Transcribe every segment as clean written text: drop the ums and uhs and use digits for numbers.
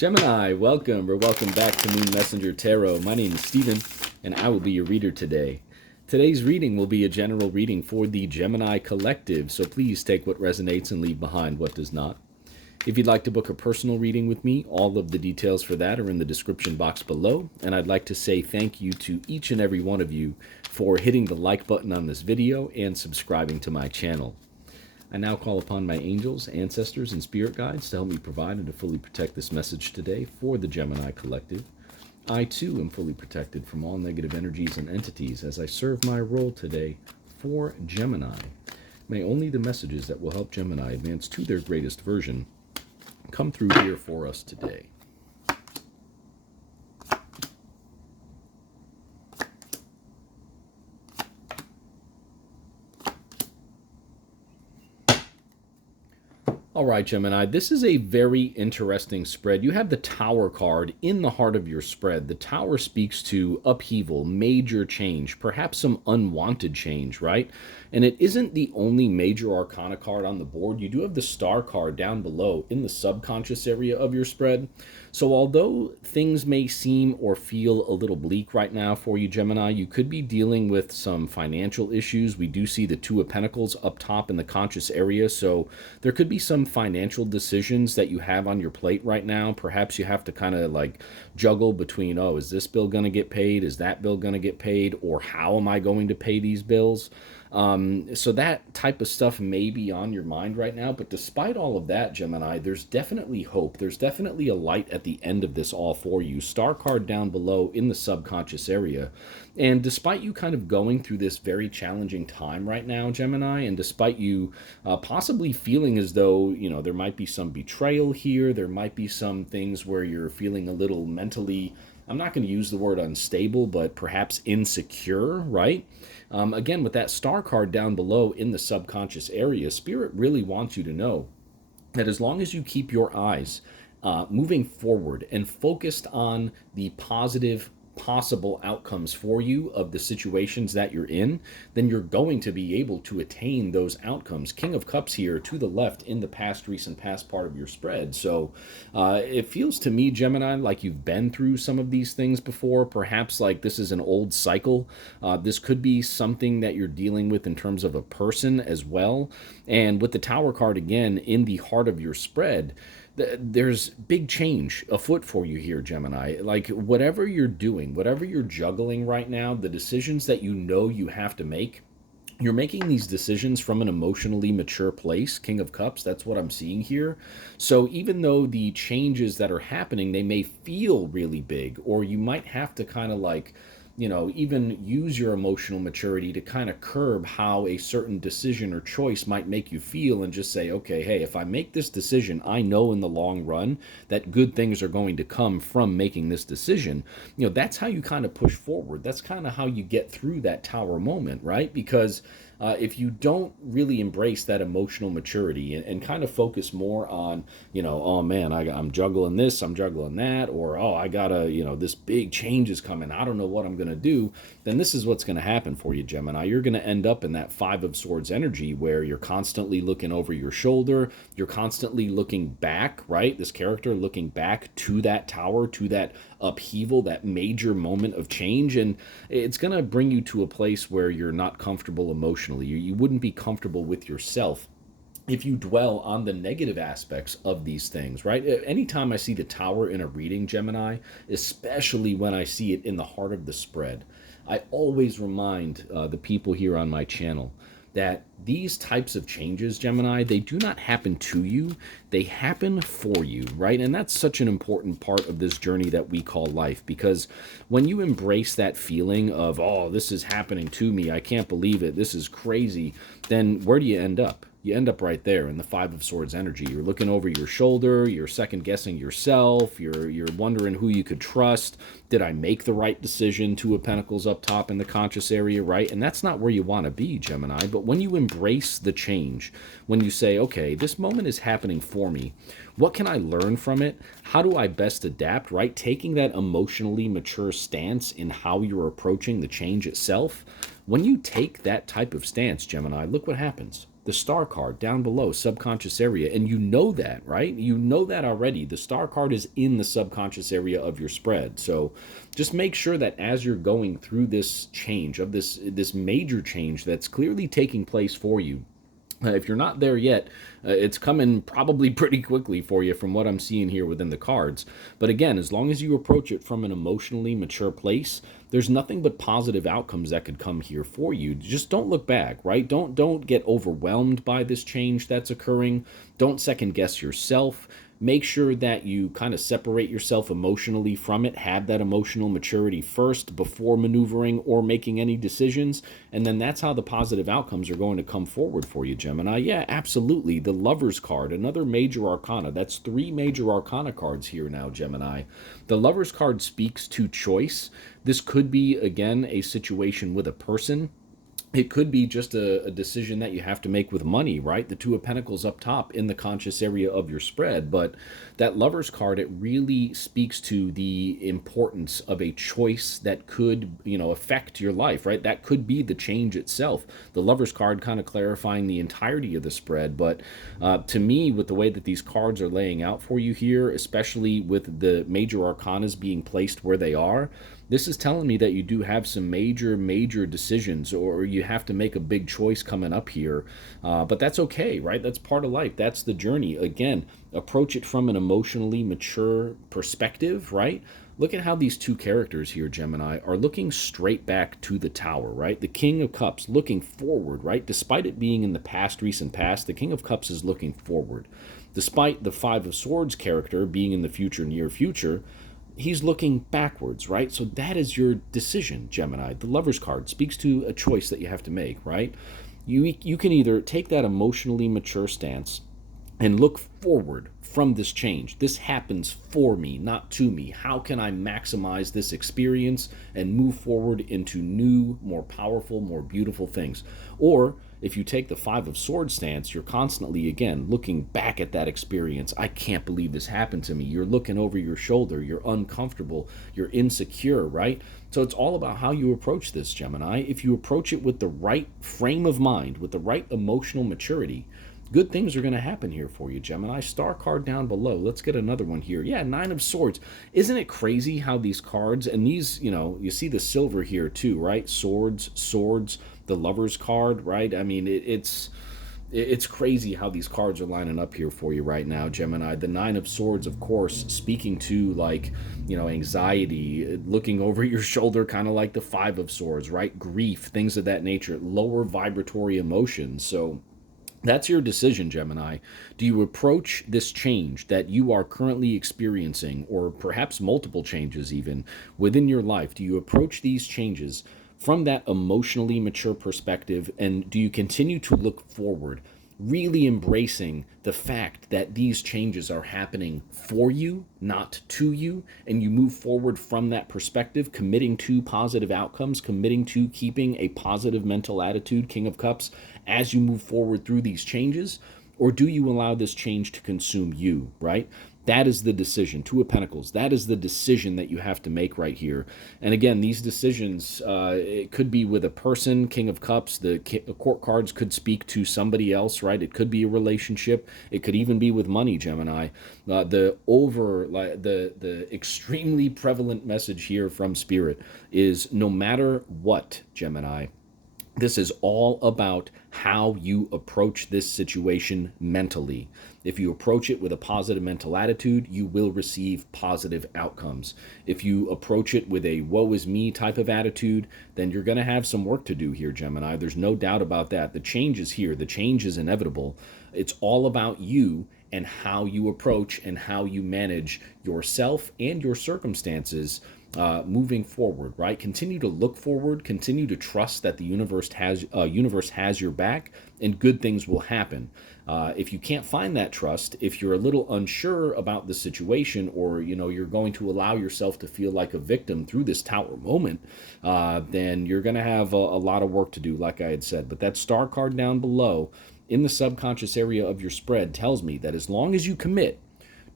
Gemini, welcome or welcome back to Moon Messenger Tarot. My name is Steven, and I will be your reader today. Today's reading will be a general reading for the Gemini Collective, so please take what resonates and leave behind what does not. If you'd like to book a personal reading with me, all of the details for that are in the description box below, and I'd like to say thank you to each and every one of you for hitting the like button on this video and subscribing to my channel. I now call upon my angels, ancestors, and spirit guides to help me provide and to fully protect this message today for the Gemini Collective. I, too, am fully protected from all negative energies and entities as I serve my role today for Gemini. May only the messages that will help Gemini advance to their greatest version come through here for us today. All right, Gemini, this is a very interesting spread. You have the Tower card in the heart of your spread. The Tower speaks to upheaval, major change, perhaps some unwanted change, right? And it isn't the only major arcana card on the board. You do have the Star card down below in the subconscious area of your spread. So although things may seem or feel a little bleak right now for you, Gemini, you could be dealing with some financial issues. We do see the Two of Pentacles up top in the conscious area, so there could be some financial decisions that you have on your plate right now. Perhaps you have to kind of like juggle between, oh, is this bill going to get paid? Is that bill going to get paid? Or how am I going to pay these bills? So that type of stuff may be on your mind right now, but despite all of that, Gemini, there's definitely hope. There's definitely a light at the end of this all for you. Star card down below in the subconscious area. And despite you kind of going through this very challenging time right now, Gemini, and despite you possibly feeling as though, you know, there might be some betrayal here, there might be some things where you're feeling a little mentally, I'm not going to use the word unstable, but perhaps insecure, right? Again, with that Star card down below in the subconscious area, Spirit really wants you to know that as long as you keep your eyes moving forward and focused on the positive possible outcomes for you of the situations that you're in, then you're going to be able to attain those outcomes. King of Cups here to the left in the recent past part of your spread. So it feels to me, Gemini, like you've been through some of these things before. Perhaps like this is an old cycle. This could be something that you're dealing with in terms of a person as well. And with the Tower card again in the heart of your spread, there's big change afoot for you here, Gemini. Like whatever you're doing, whatever you're juggling right now, the decisions that you know you have to make, you're making these decisions from an emotionally mature place. King of Cups, that's what I'm seeing here. So even though the changes that are happening, they may feel really big, or you might have to kind of like, you know, even use your emotional maturity to kind of curb how a certain decision or choice might make you feel and just say, okay, hey, if I make this decision, I know in the long run that good things are going to come from making this decision. You know, that's how you kind of push forward. That's kind of how you get through that Tower moment, right? Because if you don't really embrace that emotional maturity and kind of focus more on, you know, oh man, I'm juggling this, I'm juggling that, or oh, I gotta, you know, this big change is coming, I don't know what I'm gonna do, then this is what's gonna happen for you, Gemini. You're gonna end up in that Five of Swords energy where you're constantly looking over your shoulder, you're constantly looking back, right? This character looking back to that Tower, to that upheaval, that major moment of change, and it's going to bring you to a place where you're not comfortable emotionally. You wouldn't be comfortable with yourself if you dwell on the negative aspects of these things, right? Anytime I see the Tower in a reading, Gemini, especially when I see it in the heart of the spread, I always remind the people here on my channel that these types of changes, Gemini, they do not happen to you, they happen for you, right? And that's such an important part of this journey that we call life, because when you embrace that feeling of, oh, this is happening to me, I can't believe it, this is crazy, then where do you end up? You end up right there in the Five of Swords energy. You're looking over your shoulder, you're second guessing yourself, you're wondering who you could trust. Did I make the right decision? Two of Pentacles up top in the conscious area, right? And that's not where you want to be, Gemini. But when you embrace the change, when you say, okay, this moment is happening for me, what can I learn from it? How do I best adapt, right? Taking that emotionally mature stance in how you're approaching the change itself. When you take that type of stance, Gemini, look what happens. the star card down below, subconscious area. And you know that, right? You know that already. The star card is in the subconscious area of your spread. So just make sure that as you're going through this change, of this major change that's clearly taking place for you, if you're not there yet, it's coming probably pretty quickly for you from what I'm seeing here within the cards. But again, as long as you approach it from an emotionally mature place, there's nothing but positive outcomes that could come here for you. Just don't look back, right? Don't get overwhelmed by this change that's occurring. Don't second guess yourself. Make sure that you kind of separate yourself emotionally from it. Have that emotional maturity first before maneuvering or making any decisions. And then that's how the positive outcomes are going to come forward for you, Gemini. Yeah, absolutely. The Lover's card, another major arcana. That's 3 major arcana cards here now, Gemini. The Lover's card speaks to choice. This could be, again, a situation with a person. It could be just a decision that you have to make with money, right? The 2 of Pentacles up top in the conscious area of your spread. But that Lover's card, it really speaks to the importance of a choice that could, affect your life, right? That could be the change itself. The Lover's card kind of clarifying the entirety of the spread. But to me, with the way that these cards are laying out for you here, especially with the major arcanas being placed where they are, this is telling me that you do have some major decisions, or you have to make a big choice coming up here. But that's okay, right? That's part of life. That's the journey. Again, approach it from an emotionally mature perspective, right? Look at how these 2 characters here, Gemini, are looking straight back to the Tower, right? The King of Cups looking forward, right? Despite it being in the past, recent past, the King of Cups is looking forward. Despite the 5 of Swords character being in the future, near future, he's looking backwards, right? So that is your decision, Gemini. The Lover's card speaks to a choice that you have to make, right? You can either take that emotionally mature stance and look forward from this change. This happens for me, not to me. How can I maximize this experience and move forward into new, more powerful, more beautiful things? Or if you take the 5 of Swords stance, you're constantly, again, looking back at that experience. I can't believe this happened to me. You're looking over your shoulder. You're uncomfortable. You're insecure, right? So it's all about how you approach this, Gemini. If you approach it with the right frame of mind, with the right emotional maturity, good things are going to happen here for you, Gemini. Star card down below. Let's get another one here. Yeah, 9 of Swords. Isn't it crazy how these cards, and these, you see the silver here too, right? Swords, the Lover's card, right? I mean, it's crazy how these cards are lining up here for you right now, Gemini. The 9 of Swords, of course, speaking to, like, anxiety, looking over your shoulder, kind of like the 5 of Swords, right? Grief, things of that nature, lower vibratory emotions. So that's your decision, Gemini. Do you approach this change that you are currently experiencing, or perhaps multiple changes even, within your life? Do you approach these changes from that emotionally mature perspective, and do you continue to look forward, really embracing the fact that these changes are happening for you, not to you, and you move forward from that perspective, committing to positive outcomes, committing to keeping a positive mental attitude, King of Cups, as you move forward through these changes? Or do you allow this change to consume you, right? That is the decision. 2 of Pentacles. That is the decision that you have to make right here. And again, these decisions, it could be with a person, King of Cups. The court cards could speak to somebody else, right? It could be a relationship. It could even be with money, Gemini. The extremely prevalent message here from Spirit is, no matter what, Gemini, this is all about how you approach this situation mentally. If you approach it with a positive mental attitude, you will receive positive outcomes. If you approach it with a woe is me type of attitude, then you're going to have some work to do here, Gemini. There's no doubt about that. The change is here. The change is inevitable. It's all about you and how you approach and how you manage yourself and your circumstances moving forward, right? Continue to look forward, continue to trust that the universe has your back, and good things will happen. If you can't find that trust, if you're a little unsure about the situation, or you're going to allow yourself to feel like a victim through this Tower moment, then you're going to have a lot of work to do, like I had said. But that star card down below in the subconscious area of your spread tells me that as long as you commit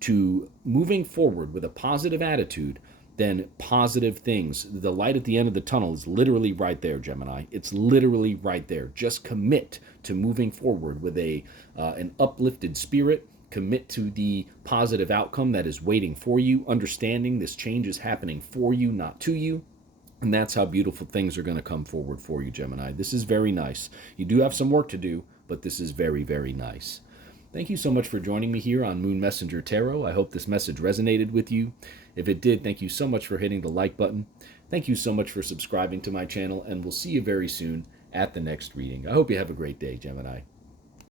to moving forward with a positive attitude, then positive things. The light at the end of the tunnel is literally right there, Gemini. It's literally right there. Just commit to moving forward with an uplifted spirit. Commit to the positive outcome that is waiting for you, understanding this change is happening for you, not to you. And that's how beautiful things are going to come forward for you, Gemini. This is very nice. You do have some work to do, but this is very, very nice. Thank you so much for joining me here on Moon Messenger Tarot. I hope this message resonated with you. If it did, thank you so much for hitting the like button. Thank you so much for subscribing to my channel, and we'll see you very soon at the next reading. I hope you have a great day, Gemini.